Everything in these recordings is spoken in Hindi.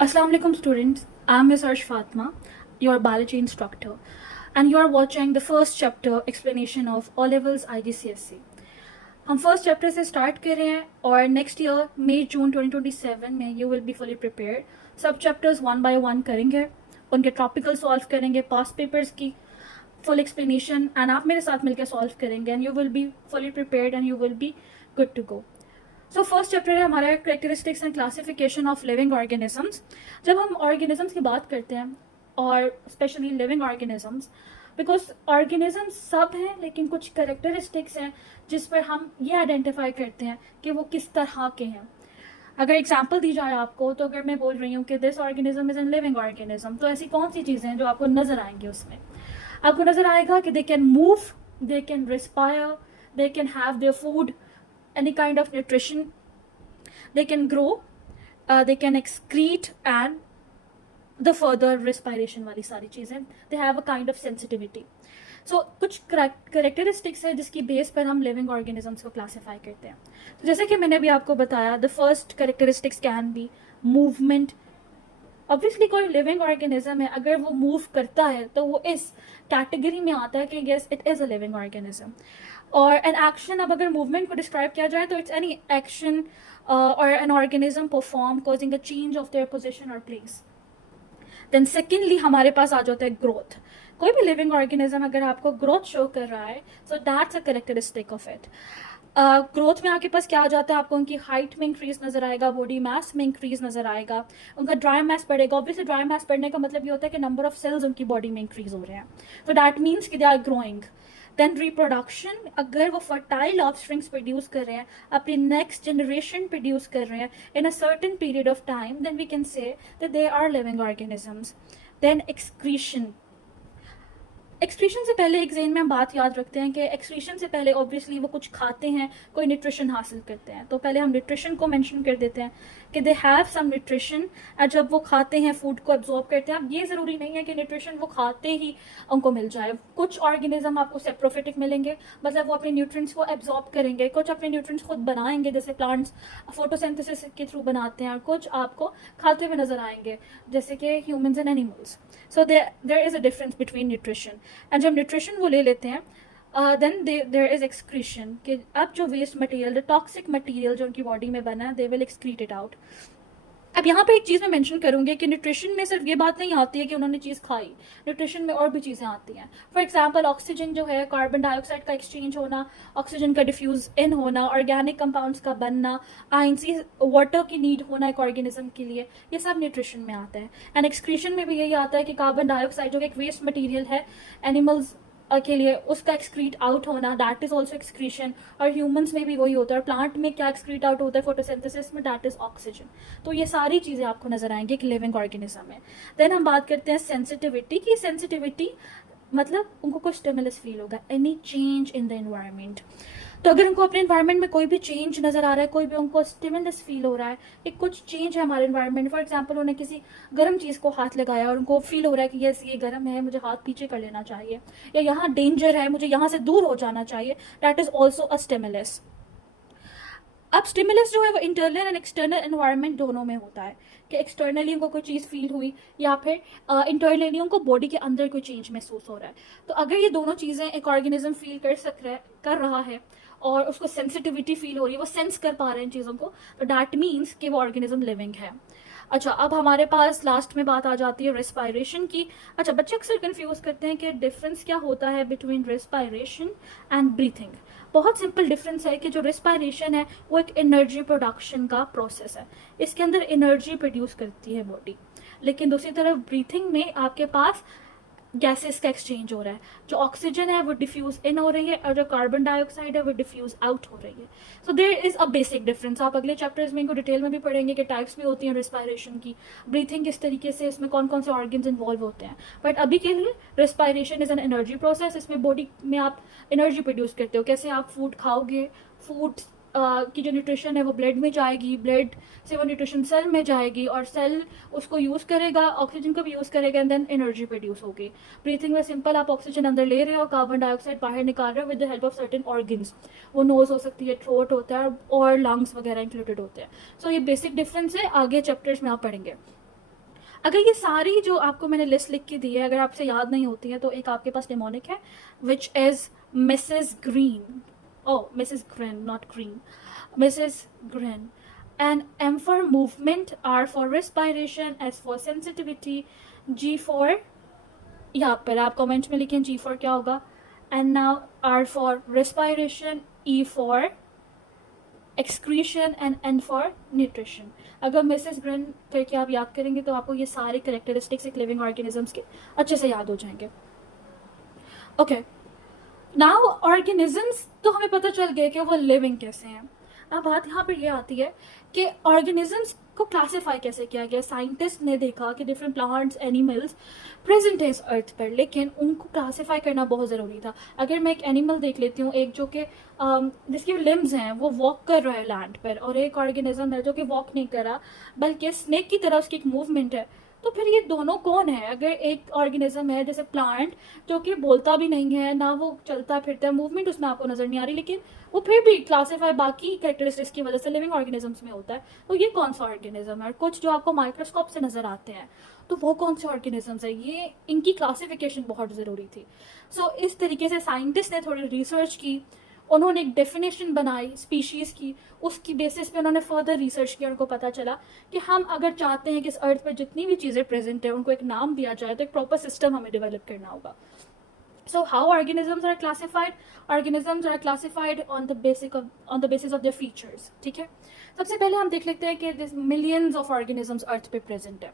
Assalamu alaikum students, I am Ms. Arsh Fatma, your biology instructor, and you are watching the first chapter explanation of O Levels IGCSE. हम फर्स्ट चैप्टर से स्टार्ट कर रहे हैं और नेक्स्ट ईयर मई जून 2027 में you will be fully prepared. सब चैप्टर्स वन बाय वन करेंगे, उनके टॉपिकल सॉल्व करेंगे, पास्ट पेपर्स की फुल एक्सप्लेनेशन एंड आप मेरे साथ मिलकर सॉल्व करेंगे and you will be fully prepared and you will be good to go. So first chapter है हमारा characteristics and classification of living organisms. जब हम ऑर्गेनिजम्स की बात करते हैं और specially living organisms, because organisms सब हैं लेकिन कुछ कैरेक्टरिस्टिक्स हैं जिस पर हम ये आइडेंटिफाई करते हैं कि वो किस तरह के हैं। अगर एग्जाम्पल दी जाए आपको, तो अगर मैं बोल रही हूँ कि this organism is an living organism, तो ऐसी कौन सी चीज़ें हैं जो आपको नजर आएंगी? उसमें आपको नजर आएगा कि they can move, they can respire, they can have their food, any kind of nutrition, they can grow, they can excrete and the further respiration वाली सारी चीज़ें, they have a kind of sensitivity. So कुछ characteristics है जिसकी बेस पर हम living organisms को classify करते हैं। तो जैसे कि मैंने अभी आपको बताया, the first characteristics can be movement. Obviously कोई लिविंग ऑर्गेनिज्म है, अगर वो मूव करता है तो वो इस कैटेगरी में आता है कि yes it is a living organism. और एन एक्शन, अब अगर मूवमेंट को डिस्क्राइब किया जाए तो इट्स एनी एक्शन और an organism perform causing a change of their position और प्लेस। देन सेकेंडली हमारे पास आ जाता है ग्रोथ। कोई भी लिविंग ऑर्गेनिज्म अगर आपको ग्रोथ शो कर रहा है, so that's a characteristic of it. Growth में आपके पास क्या आ जाता है? आपको उनकी हाइट में इंक्रीज नजर आएगा, बॉडी मास में इंक्रीज नजर आएगा, उनका ड्राई मास बढ़ेगा। ऑब्वियसली ड्राई मास बढ़ने का मतलब ये होता है कि नंबर ऑफ सेल्स उनकी बॉडी में इंक्रीज हो रहे हैं, तो दैट मीन्स कि they are growing. Then reproduction, अगर वो फर्टाइल ऑफस्प्रिंग्स प्रोड्यूस कर रहे हैं, अपनी नेक्स्ट जनरेशन प्रोड्यूस कर रहे हैं in a certain period of time, then we can say that they are living organisms. Then excretion, excretion से पहले एग्जाम में हम बात याद रखते हैं कि एक्सक्रीशन से पहले ऑब्वियसली वो कुछ खाते हैं, कोई न्यूट्रिशन हासिल करते हैं, तो पहले हम न्यूट्रिशन को मेंशन कर देते हैं कि दे हैव सम न्यूट्रिशन। और जब वो खाते हैं, फूड को एब्जॉर्ब करते हैं, अब ये ज़रूरी नहीं है कि न्यूट्रिशन वो खाते ही उनको मिल जाए। कुछ ऑर्गेनिज्म आपको सेप्रोफिटिक मिलेंगे, मतलब वो अपने न्यूट्रिएंट्स को एब्जॉर्ब करेंगे, कुछ अपने न्यूट्रिएंट्स खुद बनाएंगे, जैसे प्लांट्स फोटोसिंथेसिस के थ्रू बनाते हैं, और कुछ आपको खाते हुए नजर आएंगे जैसे कि humans and animals. So there is a difference between nutrition and जब न्यूट्रिशन वो ले लेते हैं, देन देयर इज एक्सक्रीशन, कि अब जो waste material, the toxic material जो उनकी बॉडी में बना है, they will excrete it out. अब यहाँ पे एक चीज़ मैं मेंशन करूंगी कि न्यूट्रिशन में सिर्फ ये बात नहीं आती है कि उन्होंने चीज़ खाई, न्यूट्रिशन में और भी चीज़ें आती हैं। फॉर एग्जांपल ऑक्सीजन जो है, कार्बन डाइऑक्साइड का एक्सचेंज होना, ऑक्सीजन का डिफ्यूज इन होना, ऑर्गेनिक कंपाउंड्स का बनना, आयंसी वाटर की नीड होना एक ऑर्गेनिज्म के लिए, ये सब न्यूट्रिशन में आता है। एंड एक्सक्रीशन में भी यही आता है कि कार्बन डाइऑक्साइड जो एक वेस्ट मटीरियल है एनिमल्स के लिए, उसका एक्सक्रीट आउट होना, दैट इज ऑल्सो एक्सक्रीशन। और ह्यूमंस में भी वही होता है। प्लांट में क्या एक्सक्रीट आउट होता है फोटोसिंथेसिस में, दैट इज ऑक्सीजन। तो ये सारी चीज़ें आपको नजर आएंगी कि लिविंग ऑर्गेनिज्म में। देन हम बात करते हैं सेंसिटिविटी की। सेंसिटिविटी मतलब उनको कुछ स्टिमुलस फील होगा, any change in the environment. तो अगर उनको अपने एनवायरनमेंट में कोई भी चेंज नजर आ रहा है, कोई भी उनको स्टिमुलस फील हो रहा है, एक कुछ चेंज है हमारे एनवायरनमेंट, फॉर एग्जांपल उन्हें किसी गर्म चीज़ को हाथ लगाया और उनको फील हो रहा है कि यस ये गर्म है, मुझे हाथ पीछे कर लेना चाहिए, या यहाँ डेंजर है, मुझे यहाँ से दूर हो जाना चाहिए, that is also a stimulus. अब स्टिमुलस जो है वो इंटरनल एंड एक्सटर्नल एनवायरनमेंट दोनों में होता है, कि एक्सटर्नली उनको कोई चीज़ फील हुई या फिर इंटरनली उनको बॉडी के अंदर कोई चेंज महसूस हो रहा है। तो अगर ये दोनों चीज़ें एक ऑर्गेनिज्म फील कर रहा है और उसको सेंसिटिविटी फील हो रही है, वो सेंस कर पा रहे हैं इन चीज़ों को, तो दैट मीन्स कि वो ऑर्गेनिज्म लिविंग है। अच्छा, अब हमारे पास लास्ट में बात आ जाती है रेस्पायरेशन की। अच्छा, बच्चे अक्सर कंफ्यूज करते हैं कि डिफरेंस क्या होता है बिटवीन रेस्पायरेशन एंड ब्रीथिंग। बहुत सिंपल डिफरेंस है कि जो रेस्पायरेशन है वो एक एनर्जी प्रोडक्शन का प्रोसेस है, इसके अंदर एनर्जी प्रोड्यूस करती है बॉडी। लेकिन दूसरी तरफ ब्रीथिंग में आपके पास गैसेस का एक्सचेंज हो रहा है, जो ऑक्सीजन है वो डिफ्यूज इन हो रही है और जो कार्बन डाइऑक्साइड है वो डिफ्यूज आउट हो रही है। So there is a basic difference. आप अगले चैप्टर्स में इनको डिटेल में भी पढ़ेंगे कि टाइप्स भी होती हैं रेस्पायरेशन की, ब्रीथिंग किस तरीके से, इसमें कौन कौन से ऑर्गन्स इन्वॉल्व होते हैं। बट अभी के लिए respiration is an energy process. इसमें बॉडी में आप एनर्जी प्रोड्यूस करते हो, कैसे आप फूड खाओगे, फूड की जो न्यूट्रिशन है वो ब्लड में जाएगी, ब्लड से वो न्यूट्रिशन सेल में जाएगी और सेल उसको यूज़ करेगा, ऑक्सीजन को भी यूज़ करेगा एंड देन एनर्जी प्रोड्यूस होगी। ब्रीथिंग में सिंपल, आप ऑक्सीजन अंदर ले रहे हो, कार्बन डाइऑक्साइड बाहर निकाल रहे हो with the help of certain organs. वो नोज हो सकती है, थ्रोट होता है और लंग्स वगैरह इंक्लूडेड होते हैं। सो ये बेसिक डिफरेंस है, आगे चैप्टर्स में आप पढ़ेंगे। अगर ये सारी जो आपको मैंने लिस्ट लिख के दी है अगर आपसे याद नहीं होती है तो एक आपके पास निमोनिक है which is Mrs Green, oh Mrs Green not green, Mrs Green. And M for movement, R for respiration, S for sensitivity, G for, यहाँ पर आप कमेंट में लिखें जी फॉर क्या होगा, and now R for respiration, E for excretion and N for nutrition. अगर मिसेस ग्रीन करके आप याद करेंगे तो आपको ये सारे करेक्टरिस्टिक्स एक लिविंग ऑर्गेनिजम्स के अच्छे से याद हो जाएंगे। ओके, नाउ ऑर्गेनिजम्स तो हमें पता चल गया कि वो लिविंग कैसे हैं। अब बात यहाँ पर ये आती है कि ऑर्गेनिजम्स को क्लासिफाई कैसे किया गया। साइंटिस्ट ने देखा कि डिफरेंट प्लांट्स एनिमल्स प्रेजेंट है इस अर्थ पर, लेकिन उनको क्लासिफाई करना बहुत ज़रूरी था। अगर मैं एक एनिमल देख लेती हूँ, एक जो कि जिसकी लिम्स हैं वो वॉक कर रहा है लैंड पर, और एक ऑर्गेनिज्म है जो कि वॉक नहीं कर रहा बल्कि स्नेक की तरह उसकी एक मूवमेंट है, तो फिर ये दोनों कौन है? अगर एक ऑर्गेनिज्म है जैसे प्लांट जो कि बोलता भी नहीं है ना, वो चलता फिरता है, मूवमेंट उसमें आपको नजर नहीं आ रही, लेकिन वो फिर भी क्लासिफाई बाकी कैरेक्टरिस्टिक्स की वजह से लिविंग ऑर्गेनिजम्स में होता है, तो ये कौन सा ऑर्गेनिज्म है? कुछ जो आपको माइक्रोस्कोप से नजर आते हैं तो वो कौन से ऑर्गेनिजम्स है, ये इनकी क्लासिफिकेशन बहुत ज़रूरी थी। सो इस तरीके से साइंटिस्ट ने थोड़ी रिसर्च की, उन्होंने एक डेफिनेशन बनाई स्पीशीज़ की, उसकी बेसिस पे उन्होंने फर्दर रिसर्च किया, उनको पता चला कि हम अगर चाहते हैं कि इस अर्थ पर जितनी भी चीज़ें प्रेजेंट है उनको एक नाम दिया जाए तो एक प्रॉपर सिस्टम हमें डेवलप करना होगा। So how organisms are classified? Organisms are classified on the basis of their features. ठीक है, सबसे पहले हम देख लेते हैं कि मिलियंस ऑफ ऑर्गेनिजम्स अर्थ पे प्रेजेंट है,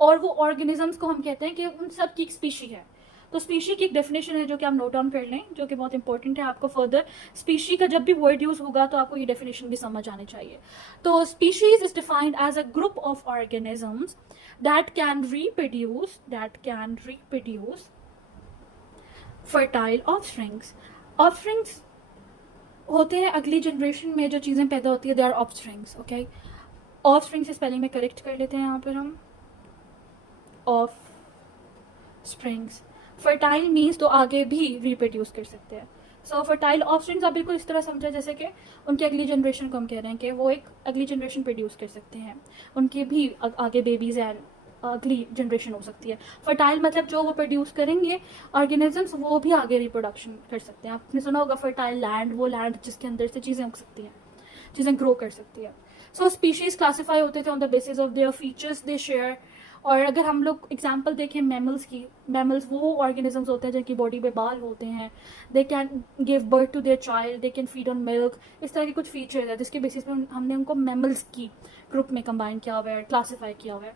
और वो ऑर्गेनिजम्स को हम कहते हैं कि उन सब की एक स्पीशी है। तो स्पीशी की एक डेफिनेशन है जो कि आप नोट डाउन कर लें, जो कि बहुत इंपॉर्टेंट है आपको फर्दर। स्पीशी का जब भी वर्ड यूज होगा तो आपको ये डेफिनेशन भी समझ आनी चाहिए। तो species is defined as a group of organisms that can reproduce fertile offsprings. Offsprings होते हैं अगली जनरेशन में जो चीज़ें पैदा होती है, they are offsprings. Okay, offsprings से स्पेलिंग में करेक्ट कर लेते हैं यहाँ पर हम, ऑफ स्प्रिंग्स। फर्टाइल मीन्स तो आगे भी रिप्रोड्यूस कर सकते हैं। सो फर्टाइल ऑफस्प्रिंग्स आप बिल्कुल इस तरह समझे जैसे कि उनकी अगली जनरेशन को हम कह रहे हैं कि वो एक अगली जनरेशन प्रोड्यूस कर सकते हैं, उनके भी आगे बेबीज एंड अगली जनरेशन हो सकती है। फर्टाइल मतलब जो वो प्रोड्यूस करेंगे ऑर्गेनिजम्स वो भी आगे रिप्रोडक्शन कर सकते हैं। आपने सुना होगा फर्टाइल लैंड, वो लैंड जिसके अंदर से चीज़ें उग सकती हैं, चीज़ें ग्रो कर सकती है। सो स्पीशीज क्लासीफाई होते थे on the basis of their features they share. और अगर हम लोग एग्जाम्पल देखें मैमल्स की, मैमल्स वो ऑर्गेनिजम्स होते हैं जिनकी बॉडी पे बाल होते हैं, they can give birth to their child, they can feed on milk, इस तरह के कुछ फीचर्स है जिसके बेसिस पे हमने उनको मैमल्स की ग्रुप में कंबाइन किया हुआ है, क्लासीफाई किया हुआ है।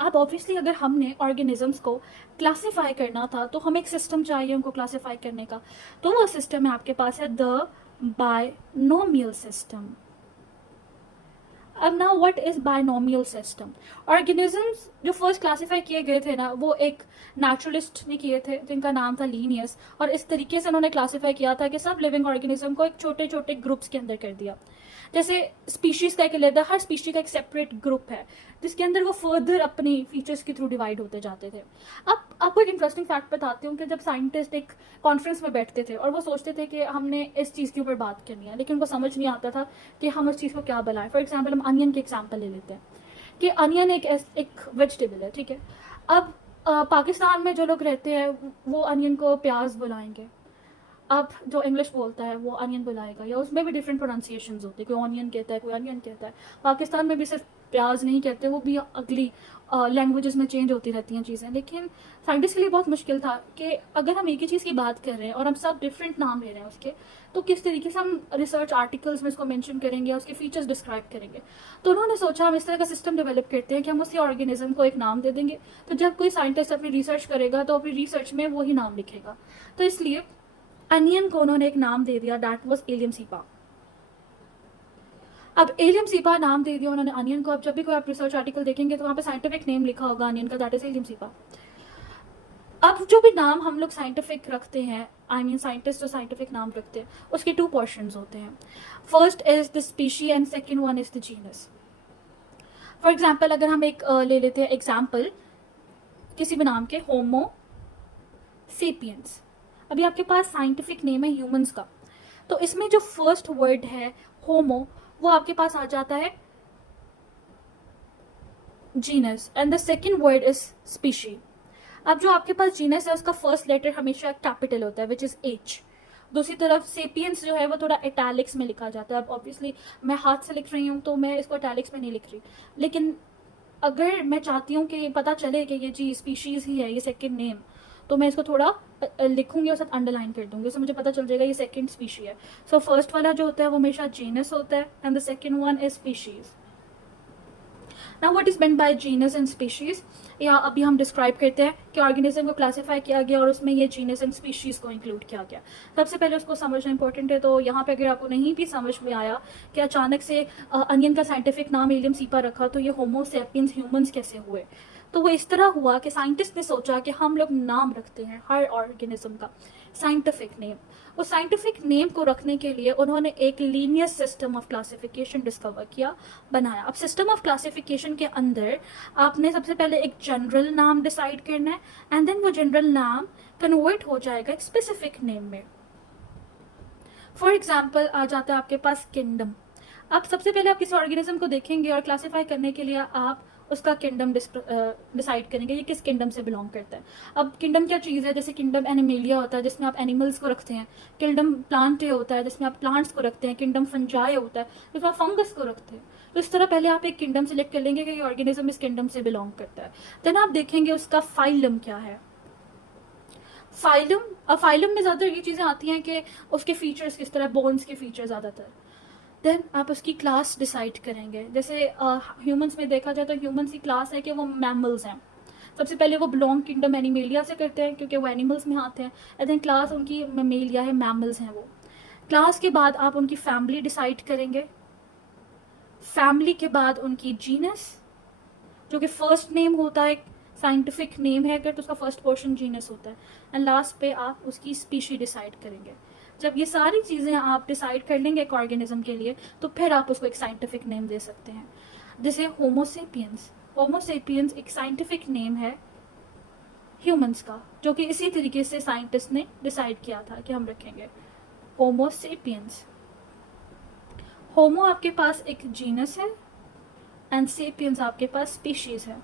अब ऑब्वियसली अगर हमने ऑर्गेनिजम्स को क्लासीफाई करना था तो हमें एक सिस्टम चाहिए उनको क्लासीफाई करने का, तो वो सिस्टम है आपके पास है द बायनोमियल सिस्टम। अब ना what is binomial system? Organisms जो फर्स्ट क्लासीफाई किए गए थे ना, वो एक नेचुरलिस्ट ने किए थे जिनका नाम था लीनियस, और इस तरीके से उन्होंने क्लासीफाई किया था कि सब लिविंग ऑर्गेनिज्म को एक छोटे छोटे ग्रुप्स के अंदर कर दिया। जैसे स्पीशीज का एक लेदा, हर स्पीशी का एक सेपरेट ग्रुप है जिसके अंदर वो फर्दर अपनी फीचर्स के थ्रू डिवाइड होते जाते थे। अब आपको एक इंटरेस्टिंग फैक्ट बताती हूँ कि जब साइंटिस्ट एक कॉन्फ्रेंस में बैठते थे और वो सोचते थे कि हमने इस चीज़ के ऊपर बात करनी है, लेकिन उनको समझ नहीं आता था कि हम उस चीज़ को क्या बनाएं। फॉर एग्जाम्पल हम अनियन के एग्जाम्पल ले लेते हैं कि अनियन एक वेजिटेबल है, ठीक है। अब पाकिस्तान में जो लोग रहते हैं वो अनियन को प्याज बुलाएंगे, अब जो इंग्लिश बोलता है वो अनियन बुलाएगा, या उसमें भी डिफरेंट प्रोनाउंसिएशंस होती है, कोई ऑनियन कहता है कोई अनियन कहता है। पाकिस्तान में भी सिर्फ प्याज नहीं कहते, वो भी अगली लैंग्वेजेस में चेंज होती रहती हैं चीज़ें। लेकिन साइंटिस्ट के लिए बहुत मुश्किल था कि अगर हम एक ही चीज़ की बात कर रहे हैं और हम सब डिफरेंट नाम ले रहे हैं उसके, तो किस तरीके से हम रिसर्च आर्टिकल्स में इसको मेंशन करेंगे, उसके फीचर्स डिस्क्राइब करेंगे। तो उन्होंने सोचा हम इस तरह का सिस्टम डेवलप करते हैं कि हम उसी ऑर्गेनिज्म को एक नाम दे देंगे, तो जब कोई साइंटिस्ट अपनी रिसर्च करेगा तो अपनी रिसर्च में वही नाम लिखेगा। तो इसलिए अनियन को उन्होंने एक नाम दे दिया, दैट वाज एलियम सीपा। अब एलियम सीपा नाम दे दिया उन्होंने अनियन को। अब जब भी कोई आप रिसर्च आर्टिकल देखेंगे तो वहाँ पे साइंटिफिक नेम लिखा होगा अनियन का, दैट इज एलियम सीपा। अब जो भी नाम हम लोग साइंटिफिक रखते हैं, आई मीन साइंटिस्ट जो साइंटिफिक नाम रखते हैं, उसके टू पोर्शंस होते हैं। First is the species and second one is the genus. For example अगर हम एक ले लेते हैं एग्जाम्पल किसी भी नाम के, होमो सेपियंस। अभी आपके पास साइंटिफिक नेम है ह्यूमंस का, तो इसमें जो फर्स्ट वर्ड है होमो, वो आपके पास आ जाता है genus and the second word is species. अब जो आपके पास जीनस है उसका फर्स्ट लेटर हमेशा कैपिटल होता है विच इज एच। दूसरी तरफ सेपियंस जो है वो थोड़ा इटैलिक्स में लिखा जाता है। अब ऑब्वियसली मैं हाथ से लिख रही हूँ तो मैं इसको इटैलिक्स में नहीं लिख रही, लेकिन अगर मैं चाहती हूँ कि पता चले कि ये जी स्पीशीज ही है, ये सेकंड नेम, तो मैं इसको थोड़ा लिखूंगी और साथ अंडरलाइन कर दूंगी, उससे मुझे पता चल जाएगा ये सेकंड स्पीशी है। सो फर्स्ट वाला जो होता है वो हमेशा जीनस होता है and the second one is species. Now what is meant by genus and species, या अभी हम डिस्क्राइब करते हैं कि ऑर्गेनिज्म को क्लासिफाई किया गया और उसमें ये जीनस एंड स्पीशीज को इंक्लूड किया गया। सबसे पहले उसको समझना इंपॉर्टेंट है। तो यहाँ पे अगर आपको नहीं भी समझ में आया कि अचानक से अनियन का साइंटिफिक नाम इलियम सीपा रखा तो ये होमो सेपियंस ह्यूमंस कैसे हुए, तो वो इस तरह हुआ कि साइंटिस्ट ने सोचा कि हम लोग नाम रखते हैं हर ऑर्गेनिज्म का साइंटिफिक नेम। उस साइंटिफिक नेम को रखने के लिए उन्होंने एक linear system of classification discover किया, बनाया। अब सिस्टम ऑफ क्लासिफिकेशन के अंदर आपने सबसे पहले एक जनरल नाम डिसाइड करना है एंड देन वो जनरल नाम कन्वर्ट हो जाएगा एक स्पेसिफिक नेम में। फॉर एग्जाम्पल आ जाता है आपके पास किंगडम। आप सबसे पहले आप किसी ऑर्गेनिज्म को देखेंगे और क्लासीफाई करने के लिए आप उसका किंगडम डिसाइड करेंगे ये किस किंगडम से बिलोंग करता है। अब किंगडम क्या चीज़ है, जैसे किंगडम एनिमेलिया होता है जिसमें आप एनिमल्स को रखते हैं, किंगडम प्लांटे होता है जिसमें आप प्लांट्स को रखते हैं, किंगडम फंजाई होता है जिसमें आप फंगस को रखते हैं। तो इस तरह पहले आप एक किंगडम सिलेक्ट कर लेंगे कि ये ऑर्गेनिज्म इस किंगडम से बिलोंग करता है। देन आप देखेंगे उसका फाइलम क्या है। फाइलम में ज़्यादातर ये चीज़ें आती हैं कि उसके फीचर्स किस तरह, बोन्स के फीचर ज़्यादातर। देन आप उसकी क्लास डिसाइड करेंगे। जैसे ह्यूमंस में देखा जाए तो ह्यूमंस की क्लास है कि वो मैमल्स हैं। सबसे पहले वो बिलोंग किंगडम एनिमेलिया से करते हैं क्योंकि वो एनिमल्स में आते हैं। एंड देन क्लास उनकी मेमेलिया है, मैमल्स हैं वो। क्लास के बाद आप उनकी फैमिली डिसाइड करेंगे। फैमिली के बाद उनकी जीनस, जो कि फर्स्ट नेम होता है, साइंटिफिक नेम है अगर तो उसका फर्स्ट पोर्शन जीनस होता है। एंड लास्ट पे आप उसकी स्पीशी डिसाइड करेंगे। जब ये सारी चीज़ें आप डिसाइड कर लेंगे एक ऑर्गेनिज्म के लिए तो फिर आप उसको एक साइंटिफिक नेम दे सकते हैं। जैसे होमोसेपियंस, होमोसेपियंस एक साइंटिफिक नेम है ह्यूमंस का, जो कि इसी तरीके से साइंटिस्ट ने डिसाइड किया था कि हम रखेंगे होमोसेपियंस। होमो आपके पास एक जीनस है एंड सेपियंस आपके पास स्पीशीज है।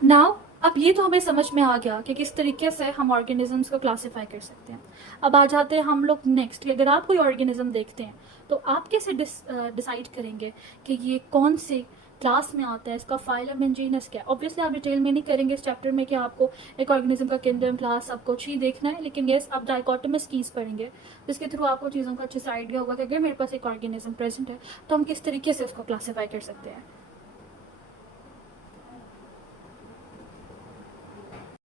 नाउ अब ये तो हमें समझ में आ गया कि किस तरीके से हम ऑर्गेनिजम्स को क्लासिफाई कर सकते हैं। अब आ जाते हैं हम लोग नेक्स्ट, अगर आप कोई ऑर्गेनिज्म देखते हैं तो आप कैसे डिसाइड करेंगे कि ये कौन से क्लास में आता है, इसका फाइलम एंड जीनस क्या है। ऑब्वियसली आप डिटेल में नहीं करेंगे इस चैप्टर में कि आपको एक ऑर्गेनिज्म का किंगडम, क्लास सब कुछ ही देखना है, लेकिन येस आप डाइकोटोमस कीज पढ़ेंगे जिसके थ्रू आपको चीज़ों का अच्छे से आइडिया होगा कि अगर मेरे पास एक ऑर्गेनिज्म प्रेजेंट है तो हम किस तरीके से उसको क्लासीफाई कर सकते हैं।